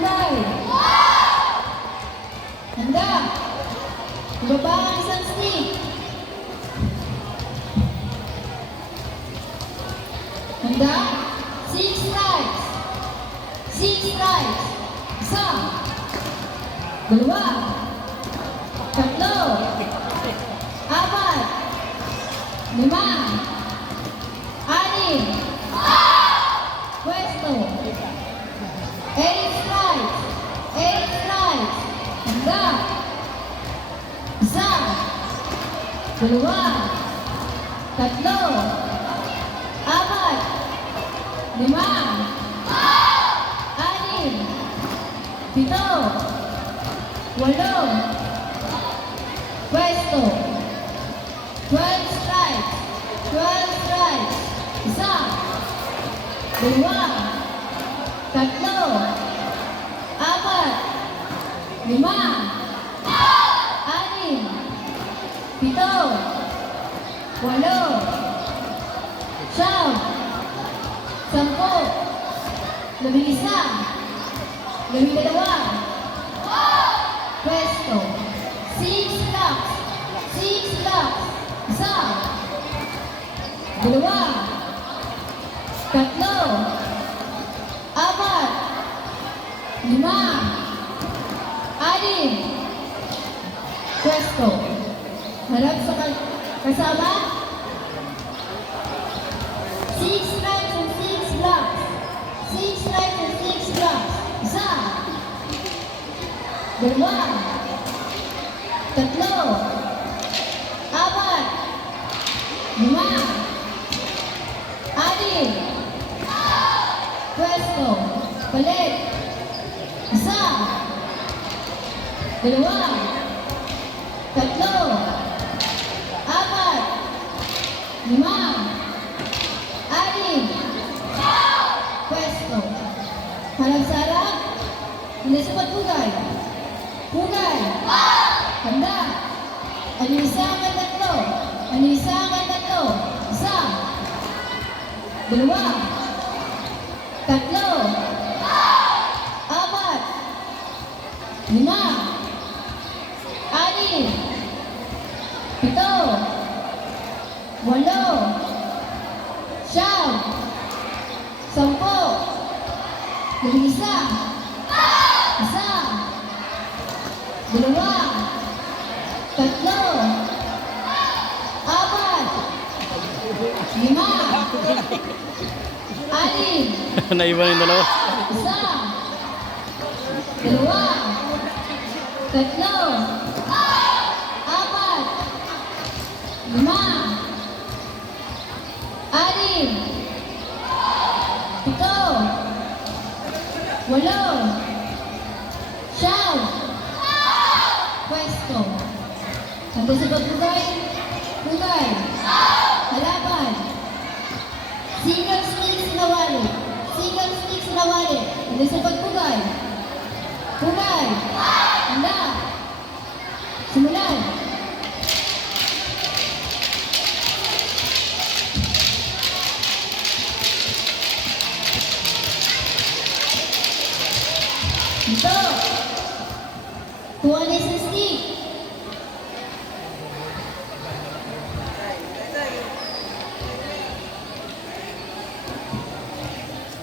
pugay. Handa. Ibaba ang isang stick. Handa. 6 strikes. 6 strikes. Isa. Dalawa. Tatlo. Apat. Lima. Anim. Pwesto. 8 strikes. 8 strikes. Handa. Isa. Dalawa. Tatlo. Apat. Lima. Anim. Pito. Walo. Pwesto. 12 strikes. 12 strikes. Isa. Dalawa. Tatlo. Apat. Lima. Anim. Pito. Walo. Siyam. 10. 11. 12. Pwesto. 6 blocks. 6 blocks. Isa. Dalawa. Tatlo. Apat. Lima. Anim. Pwesto. Harap sa kasama. 6 strikes and 6 blocks. 6 strikes and 6 blocks. Isa. Dalawa. Tatlo. Apat. Lima. Anim. Pwesto. Balik. Isa. Dalawa. Tatlo. Apat. Lima. Anim. Pwesto. Harap sa harap. Hindi sa pagpugay. Pugay. Handa. Anisahan ang tatlo. Anisahan ang tatlo. Isa. Dalawa. Tatlo. Apat. Lima. Anim. Pito. Walo. Siyam. 10. 11. Isa. Dalawa. Tatlo. Apat. Lima. Anim. Naiwan yung dalawa. Isa. Dalawa. Tatlo. Apat. Lima. Anim. Pito. Walo. Siyam. Pwesto. Handa sa pagpugay. Pugay. Halapan. Single sticks na wali. Single sticks na wali. Handa sa pagpugay. Pugay. Handa. Simulan. Ito. Kuha na sa stick.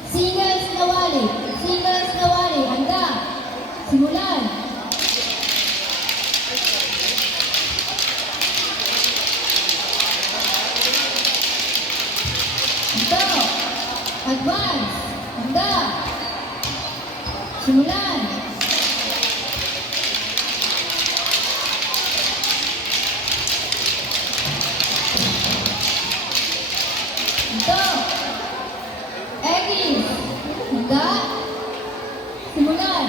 Singles na wali. Singles na wali. Handa. Simulan. Ito. Advance. Handa. Simulan. Ito. Eggies. Handa. Simulan.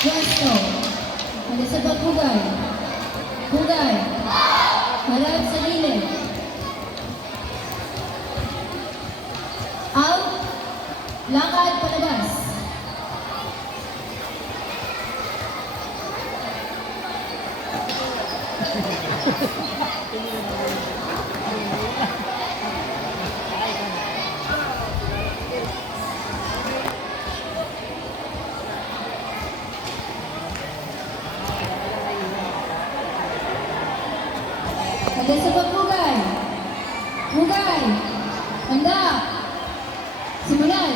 Pwesto. Handa sa pagpugay. Pugay. Harap sa gilid. Out. Lakad palabas. Handa sa paghugay. Hugay. Handa. Simulan.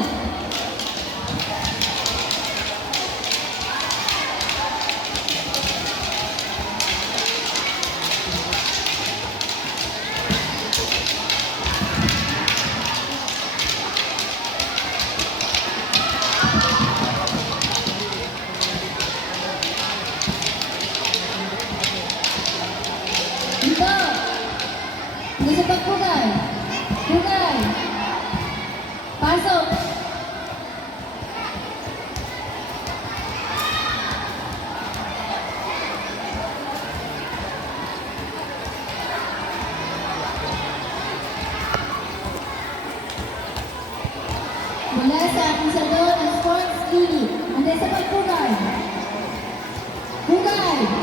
Dito. Handa sa paghugay. Hugay. Pasok. Mula sa ating salon ng sports unit. Handa sa paghugay. Hugay.